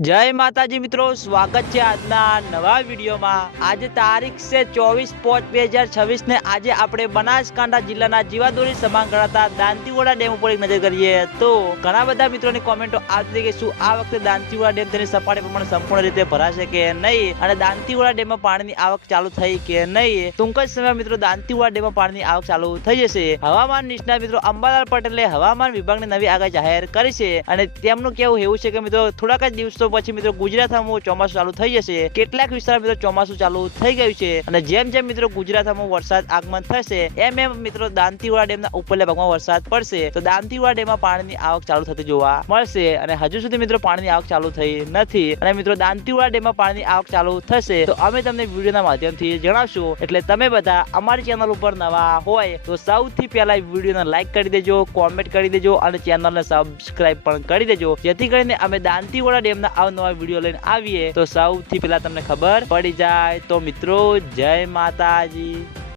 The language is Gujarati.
જય માતાજી મિત્રો, સ્વાગત છે આજના નવા વિડીયોમાં। આજે તારીખ છે 24/5/2026 ને આજે આપણે બનાસકાંઠા જિલ્લાના જીવાદોરી સમાન ગણાતા દાંતીવાડા ડેમ ઉપર એક નજર કરીએ તો ઘણા બધા મિત્રોની કોમેન્ટો આવતી કે શું આ વખતે દાંતીવાડા ડેમ તેની સપાટી પ્રમાણે સંપૂર્ણ રીતે ભરાશે કે નહીં અને દાંતીવાડા ડેમમાં પાણીની આવક ચાલુ થઈ કે નહીં। ટૂંક જ સમયમાં મિત્રો દાંતીવાડા ડેમમાં પાણીની આવક ચાલુ થઈ જશે। હવામાન નિષ્ણાત મિત્રો અંબાલાલ પટેલે હવામાન વિભાગની નવી આગાહી જાહેર કરી છે અને તેમનું કહેવું એવું છે કે મિત્રો થોડાક જ દિવસો પછી મિત્રો ગુજરાતમાં ચોમાસું ચાલુ થઈ જશે। કેટલાક વિસ્તારમાં મિત્રો ચોમાસું ચાલુ થઈ ગયું છે અને જેમ જેમ મિત્રો ગુજરાતમાં વરસાદ આગમન થશે એમ મિત્રો દાંતીવાડા ડેમના ઉપરના ભાગમાં વરસાદ પડશે તો દાંતીવાડા ડેમમાં પાણીની આવક ચાલુ થતી જોવા મળશે અને હજુ સુધી મિત્રો પાણીની આવક ચાલુ થઈ નથી અને મિત્રો દાંતીવાડા ડેમમાં પાણીની આવક ચાલુ થશે તો અમે તમને વિડીયોના માધ્યમથી જણાવશું। એટલે તમે બધા અમારી ચેનલ ઉપર નવા હોય તો સૌથી પહેલા વિડીયોને લાઈક કરી દેજો, કોમેન્ટ કરી દેજો અને ચેનલને સબસ્ક્રાઇબ પણ કરી દેજો જેથી કરીને અમે દાંતીવાડા ડેમના નવા વિડીયો લઈને આવીએ તો સૌથી પહેલા તમને ખબર પડી જાય। તો મિત્રો જય માતાજી।